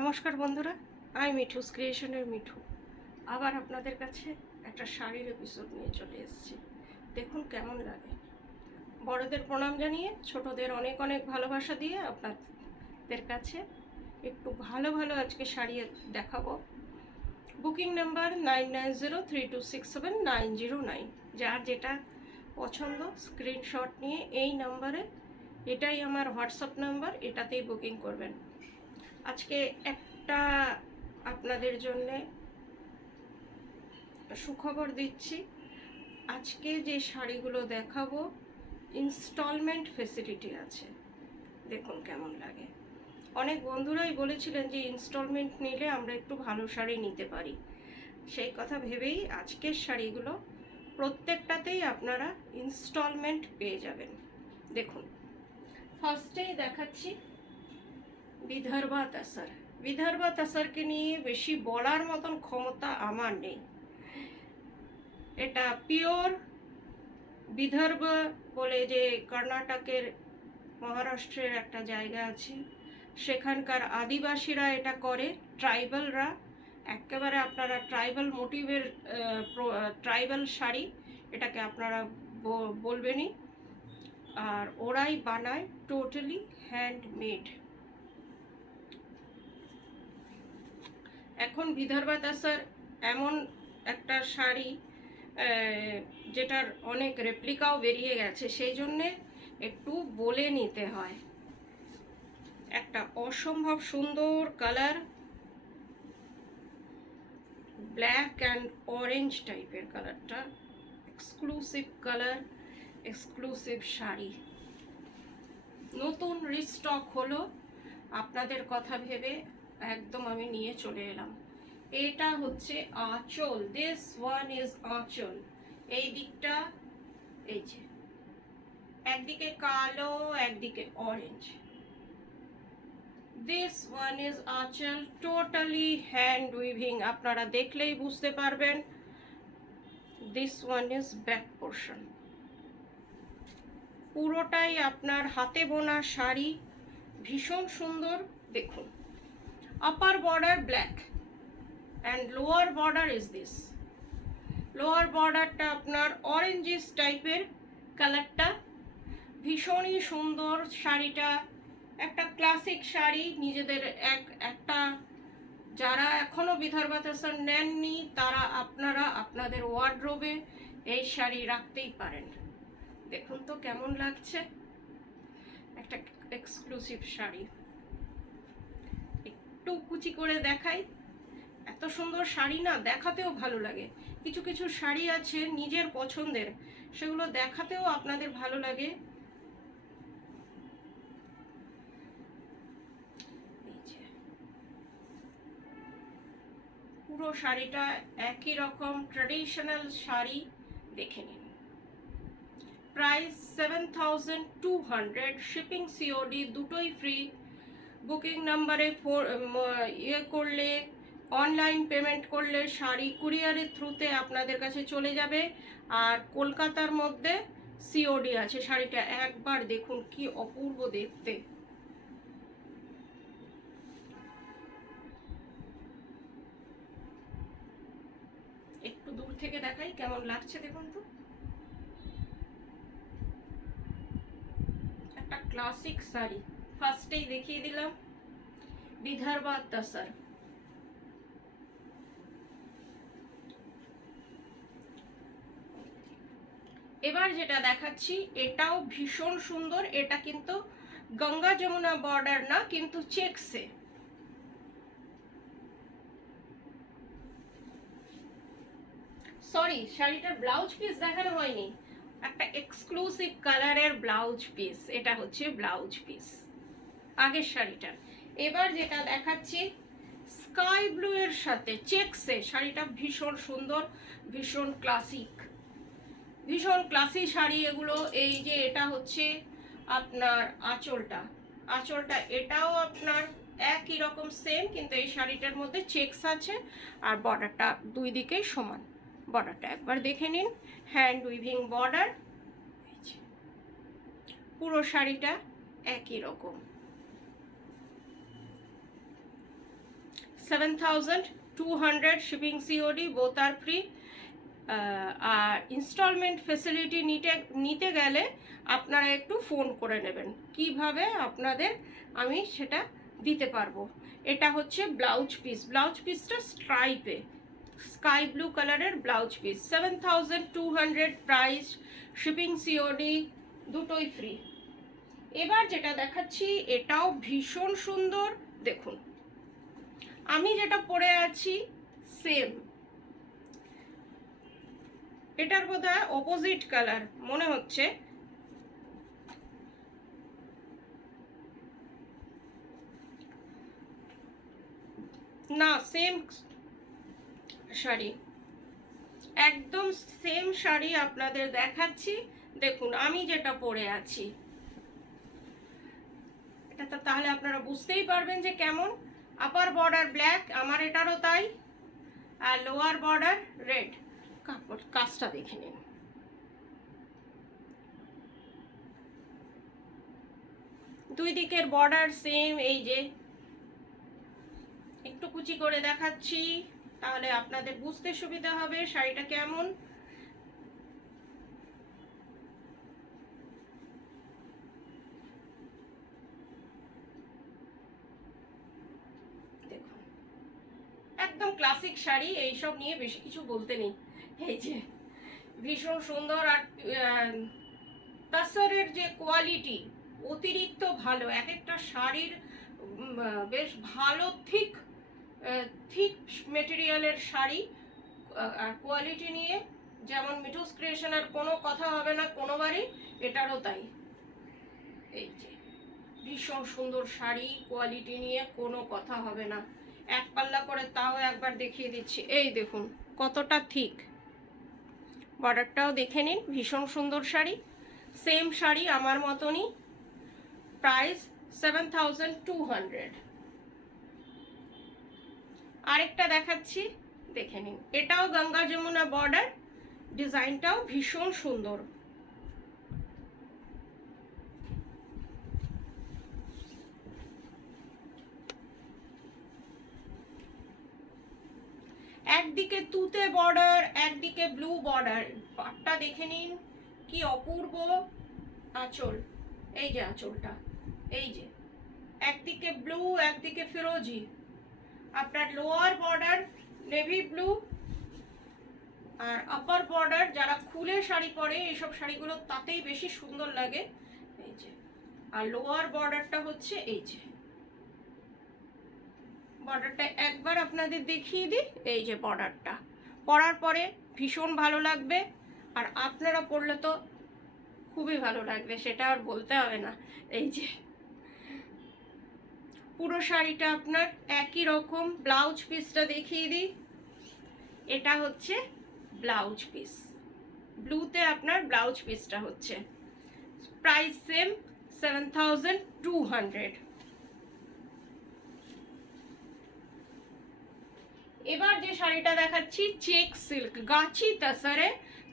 নমস্কার বন্ধুরা, আমি মিঠুস ক্রিয়েশনের মিঠু আবার আপনাদের কাছে একটা শাড়ির এপিসোড নিয়ে চলে এসেছি। দেখুন কেমন লাগে। বড়দের প্রণাম জানিয়ে ছোটদের অনেক অনেক ভালোবাসা দিয়ে আপনাদের কাছে একটু ভালো ভালো আজকে শাড়ি দেখাবো। Booking number 9903267909। যার যেটা পছন্দ স্ক্রিনশট নিয়ে এই নাম্বারে, এটাই আমার হোয়াটসঅ্যাপ নাম্বার, এটাতেই বুকিং করবেন। আজকে একটা আপনাদের জন্যে সুখবর দিচ্ছি। আজকে যে শাড়িগুলো দেখাবো ইনস্টলমেন্ট ফেসিলিটি আছে। দেখুন কেমন লাগে। অনেক বন্ধুরাই বলেছিলেন যে ইনস্টলমেন্ট নিলে আমরা একটু ভালো শাড়ি নিতে পারি। সেই কথা ভেবেই আজকের শাড়িগুলো প্রত্যেকটাতেই আপনারা ইনস্টলমেন্ট পেয়ে যাবেন। দেখুন, ফার্স্টেই দেখাচ্ছি বিদর্ভা তাসার। বিদর্ভা তাসারকে নিয়ে বেশি বলার মতন ক্ষমতা আমার নেই। এটা পিওর বিদর্ভ বলে, যে কর্ণাটকের মহারাষ্ট্রের একটা জায়গা আছে, সেখানকার আদিবাসীরা এটা করে, ট্রাইবালরা। একেবারে আপনারা ট্রাইবাল মোটিভের ট্রাইবাল শাড়ি এটাকে আপনারা বলবেনই। আর ওরাই বানায়, টোটালি হ্যান্ডমেড। এখন বিদর্ভা তাসার এমন একটা শাড়ি যেটার অনেক রেপ্লিকাও বেরিয়ে গেছে, সেই জন্যে একটু বলে নিতে হয়। একটা অসম্ভব সুন্দর কালার, ব্ল্যাক অ্যান্ড অরেঞ্জ টাইপের কালারটা, এক্সক্লুসিভ কালার, এক্সক্লুসিভ শাড়ি। নতুন রিস্টক হলো, আপনাদের কথা ভেবে একদম আমি নিয়ে চলে এলাম। এটা হচ্ছে আঁচল। দিস ওয়ান ইজ আঁচল। এই দিকটা এই যে একদিকে কালো একদিকে অরেঞ্জ। দিস ওয়ান ইজ আঁচল, টোটালি হ্যান্ড উইভিং, আপনারা দেখলেই বুঝতে পারবেন। This one is back portion, পুরোটাই আপনার হাতে বোনা শাড়ি, ভীষণ সুন্দর। দেখুন, upper border black and lower border is this. Lower বর্ডারটা আপনার অরেঞ্জিস টাইপের কালারটা, ভীষণই সুন্দর শাড়িটা। একটা ক্লাসিক শাড়ি, নিজেদের একটা যারা এখনো বিদর্ভা তাসার নেননি তারা আপনারা আপনাদের ওয়ার্ডরোবে এই শাড়ি রাখতেই পারেন। দেখুন তো কেমন লাগছে, একটা এক্সক্লুসিভ শাড়ি। একটু কুচি করে দেখাই। এত সুন্দর শাড়ি না দেখাতেও ভালো লাগে। কিছু কিছু শাড়ি আছে নিজের পছন্দের, সেগুলো দেখাতেও আপনাদের ভালো লাগে। পুরো শাড়িটা একই রকম ট্র্যাডিশনাল শাড়ি। দেখে নিন। প্রাইস 7200, শিপিং সিওডি দুটোই ফ্রি। বুকিং নাম্বারে করলে, অনলাইন পেমেন্ট করলে শাড়ি কুরিয়ারের থ্রুতে আপনাদের কাছে চলে যাবে। আর কলকাতার মধ্যে সিওডি আছে। শাড়িটা একবার দেখুন কি অপূর্ব দেখতে। একটু দূর থেকে দেখাই কেমন লাগছে, দেখুন তো। একটা ক্লাসিক শাড়ি, ফার্স্টেই দেখিয়ে দিলাম বিদর্ভা তাসার। এবার যেটা দেখাচ্ছি এটাও ভীষণ সুন্দর। এটা কিন্তু গঙ্গা যমুনা বর্ডার না, কিন্তু চেকসে। সরি, শাড়িটার ব্লাউজ পিস দেখানো হয়নি। একটা এক্সক্লুসিভ কালারের ব্লাউজ পিস, এটা হচ্ছে ব্লাউজ পিস আগের শাড়িটার। এবার যেটা দেখাচ্ছি স্কাই ব্লু এর সাথে চেকসে, শাড়িটা ভীষণ সুন্দর, ভীষণ ক্লাসিক, ভীষণ ক্লাসি শাড়ি এগুলো। এই যে এটা হচ্ছে আপনার আঁচলটা, আঁচলটা এটাও আপনার একই রকম সেম, কিন্তু এই শাড়িটার মধ্যে চেকস আছে। আর বর্ডারটা দুই দিকেই সমান। বর্ডারটা একবার দেখে নিন, হ্যান্ড উইভিং বর্ডার। পুরো শাড়িটা একই রকম। 7,200 shipping COD, both are free. R instalment facility নিতে গেলে আপনারা একটু ফোন করে নেবেন, কিভাবে আপনাদের আমি সেটা দিতে পারবো। এটা হচ্ছে ব্লাউজ পিস, ব্লাউজ পিসটা স্ট্রাইপে স্কাই ব্লু কালারের blouse piece, 7,200 price, shipping COD দুটোই ফ্রি। এবার যেটা দেখাচ্ছি এটাও ভীষণ সুন্দর, দেখুন আমি যেটা পরে আছি সেম, এটার বোধহয় অপোজিট কালার মনে হচ্ছে, না সেম শাড়ি, একদম সেম শাড়ি আপনাদের দেখাচ্ছি। দেখুন আমি যেটা পরে আছি এটা তো তাহলে আপনারা বুঝতেই পারবেন যে কেমন। আপার বর্ডার ব্ল্যাক, আমার এটারও তাই, আর লোয়ার বর্ডার রেড। কাপড় কাজটা দেখে নিন, দুই দিকের বর্ডার সেম। এই যে একটু কুচি করে দেখাচ্ছি তাহলে আপনাদের বুঝতে সুবিধা হবে শাড়িটা কেমন। দেখুন একদম ক্লাসিক শাড়ি, এইসব নিয়ে বেশি কিছু বলতে নেই। এই যে ভীষণ সুন্দর, আর তাসরের যে কোয়ালিটি অতিরিক্ত ভালো, এক একটা শাড়ির বেশ ভালো থিক মেটেরিয়ালের শাড়ি, আর কোয়ালিটি নিয়ে যেমন মিঠুস ক্রিয়েশনের কোনো কথা হবে না কোনোবারই, এটারও তাই। এই যে ভীষণ সুন্দর শাড়ি, কোয়ালিটি নিয়ে কোনো কথা হবে না। এক পাল্লা করে তাও একবার দেখিয়ে দিচ্ছি, এই দেখুন কতটা থিক, বর্ডারটাও দেখে নিন, ভীষণ সুন্দর শাড়ি, সেম শাড়ি আমার মতনই, প্রাইস 7,200। আরেকটা দেখাচ্ছি দেখে নিন, এটাও গঙ্গা যমুনা বর্ডার, ডিজাইনটাও ভীষণ সুন্দর। একদিকে তুতে বর্ডার, একদিকে ব্লু বর্ডার, পাটটা দেখে নিন কি অপূর্ব আঁচল, এই যে আঁচলটা, এই যে একদিকে ব্লু একদিকে ফিরোজি, আপনার লোয়ার বর্ডার নেভি ব্লু, আর আপার বর্ডার যারা খুলে শাড়ি পরে এইসব শাড়িগুলো তাতেই বেশি সুন্দর লাগে, এই যে, আর লোয়ার বর্ডারটা হচ্ছে এই যে, বর্ডারটা একবার আপনাদের দেখিয়ে দিই, এই যে বর্ডারটা পরার পরে ভীষণ ভালো লাগবে, আর আপনারা পরলে তো খুবই ভালো লাগবে, সেটা আর বলতে হবে না। এই যে পুরো শাড়িটা আপনার একই রকম, ব্লাউজ পিসটা দেখিয়ে দিই, এটা হচ্ছে ব্লাউজ পিস, ব্লুতে আপনার ব্লাউজ পিসটা হচ্ছে, প্রাইস সেম 7,200। এবার যে শাড়িটা দেখাচ্ছি চেক সিল্ক, গাছি তাসারে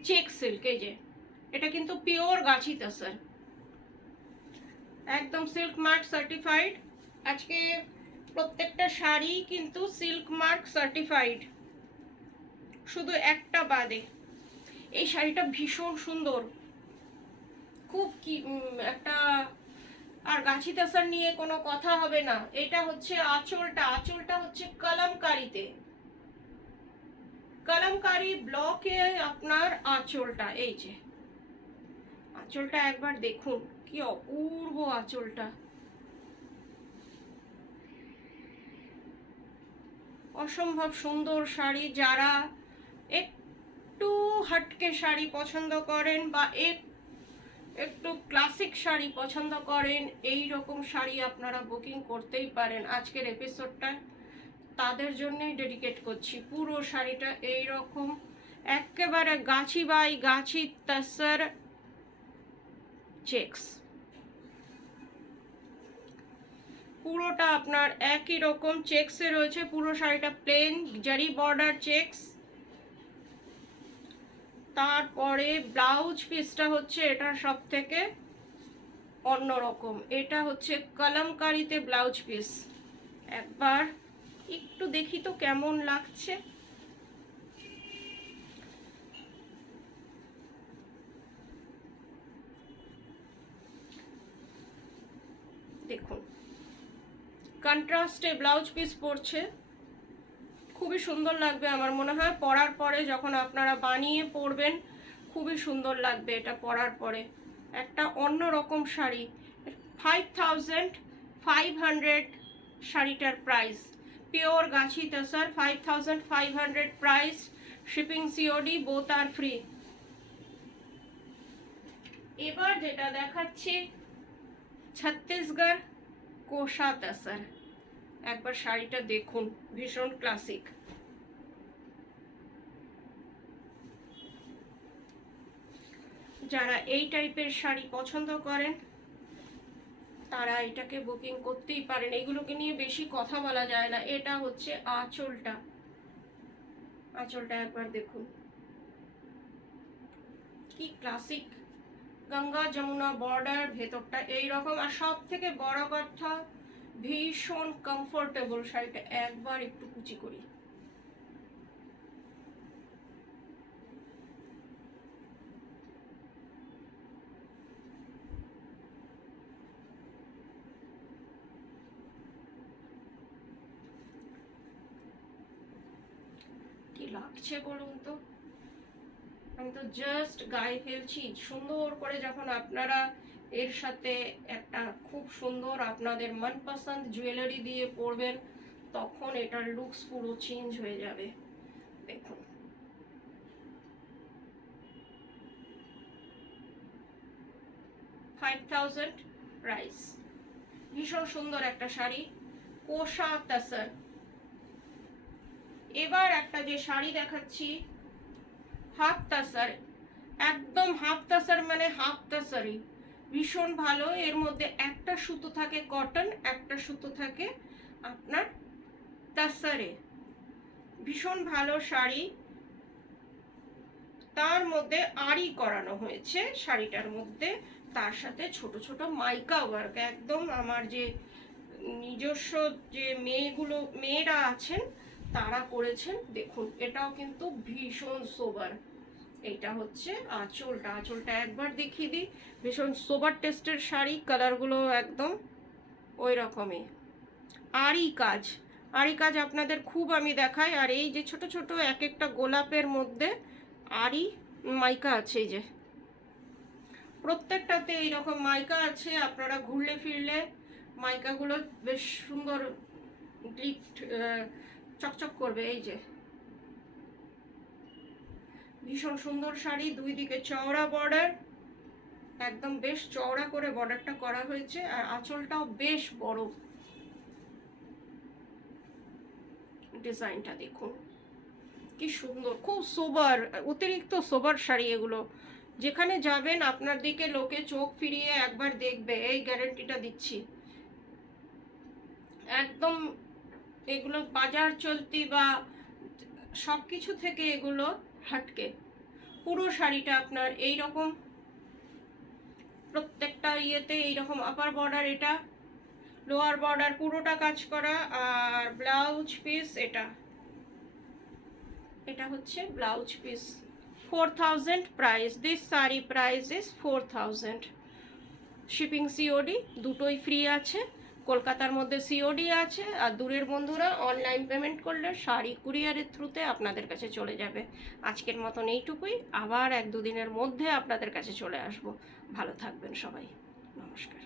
চেক সিল্ক, এই যে এটা কিন্তু পিওর গাছি তাসার, একদম সিল্ক মার্ক সার্টিফাইড। আজকে প্রত্যেকটা শাড়ি কিন্তু সিল্ক মার্ক সার্টিফাইড, শুধু একটা বাদে। এই শাড়িটা ভীষণ সুন্দর, খুব কি একটা, আর গাছি তাসার নিয়ে কোনো কথা হবে না। এটা হচ্ছে আঁচলটা, আঁচলটা হচ্ছে কলমকারিতে, কলমকারি ব্লকে আপনার আঁচলটা, এই যে আঁচলটা একবার দেখুন কি অপূর্ব আঁচলটা, অসম্ভব সুন্দর শাড়ি। যারা একটু হাটকে শাড়ি পছন্দ করেন বা একটু ক্লাসিক শাড়ি পছন্দ করেন, এই রকম শাড়ি আপনারা বুকিং করতেই পারেন। আজকের এপিসোডটা তাদের জন্যই ডেডিকেট করছি। পুরো শাড়িটা এই রকম একেবারে গাছি বাই গাছি তাসার চেক্স, পুরোটা আপনার একই রকম চেক্সে রয়েছে, পুরো শাড়িটা প্লেন জারি বর্ডার চেক্স। তারপরে ব্লাউজ পিসটা হচ্ছে এটার সব থেকে অন্যরকম, এটা হচ্ছে কলমকারিতে ব্লাউজ পিস, একবার একটু দেখি তো কেমন লাগছে। দেখুন কন্ট্রাস্টে ব্লাউজ পিস পরছে, খুবই সুন্দর লাগবে আমার মনে হয়। পরার পরে যখন আপনারা বানিয়ে পরবেন খুবই সুন্দর লাগবে এটা পরার পরে। একটা অন্য রকম শাড়ি। 5500 শাড়িটার প্রাইস, পিওর গাছি tussar, 5500 price, shipping COD both are free. এবার যেটা দেখাচ্ছি ছত্তিশগড় কোষা তসর। একবার শাড়িটা দেখুন, ভীষণ ক্লাসিক। যারা এই টাইপের শাড়ি পছন্দ করেন তারা এটাকে বুকিং করতেই পারেন। এগুলোকে নিয়ে বেশি কথা বলা যায় না। এটা হচ্ছে আঁচলটা, আঁচলটা একবার দেখুন কি ক্লাসিক, গঙ্গা যমুনা বর্ডার, ভেতরটা এইরকম। আর সব থেকে বড় কথা ভীষণ কমফোর্টেবল শাড়িটা। একবার একটু কুচি করি, কি লাগছে বলুন তো। আমি তো জাস্ট গায়ে ফেলছি। সুন্দর করে যখন আপনারা এর সাথে একটা খুব সুন্দর আপনাদের মনপসন্দ জুয়েলারি দিয়ে পরবেন তখন এটার লুকস পুরো চেঞ্জ হয়ে যাবে। দেখুন $5000 প্রাইস। ভীষণ সুন্দর একটা শাড়ি, কোষা তসর। এবার একটা যে শাড়ি দেখাচ্ছি হাফ তসর, একদম হাফ তসর মানে হাফ তসরই, ভীষণ ভালো। এর মধ্যে একটা সুতো থাকে কটন, একটা সুতো থাকে আপনার তসরে। ভীষণ ভালো শাড়ি, তার মধ্যে আড়ি করানো হয়েছে শাড়িটার মধ্যে, তার সাথে ছোট ছোট মাইকা ওয়ার্ক। একদম আমার যে নিজস্ব যে মেয়েরা আছেন তারা করেছেন। দেখুন এটাও কিন্তু ভীষণ সোবার। এটা হচ্ছে আঁচলটা, আঁচলটা একবার দেখিয়ে দিই। ভীষণ সোবার টেস্টের শাড়ি, কালারগুলো একদম ওই রকমই। আড়ি কাজ, আড়ি কাজ আপনাদের খুব আমি দেখাই। আর এই যে ছোট ছোট এক একটা গোলাপের মধ্যে আড়ি মাইকা আছে, এই যে প্রত্যেকটাতে এইরকম মাইকা আছে। আপনারা ঘুরলে ফিরলে মাইকাগুলো বেশ সুন্দর গ্লিট চকচক করবে। এই যে ভীষণ সুন্দর শাড়ি, দুই দিকে চওড়া বর্ডার, একদম বেশ চওড়া করে বর্ডারটা করা হয়েছে। আর আঁচলটাও বেশ বড়। ডিজাইনটা দেখুন কি সুন্দর, খুব সোবার, অতিরিক্ত সোবার শাড়ি এগুলো। যেখানে যাবেন আপনার দিকে লোকে চোখ ফিরিয়ে একবার দেখবে, এই গ্যারান্টিটা দিচ্ছি। একদম এগুলো বাজার চলতি বা সব কিছু থেকে এগুলো হাটকে। পুরো শাড়িটা আপনার এই রকম, প্রত্যেকটা ইয়েতে এইরকম আপার বর্ডার, এটা লোয়ার বর্ডার পুরোটা কাজ করা। আর ব্লাউজ পিস এটা, এটা হচ্ছে blouse piece. 4000 price. This sari price is 4000। Shipping COD দুটোই ফ্রি আছে। কলকাতার মধ্যে সিওডি আছে, আর দূরের বন্ধুরা অনলাইন পেমেন্ট করলে শাড়ি কুরিয়ারের থ্রুতে আপনাদের কাছে চলে যাবে। আজকের মতন এইটুকুই, আবার 1-2 দিনের মধ্যে আপনাদের কাছে চলে আসব। ভালো থাকবেন সবাই, নমস্কার।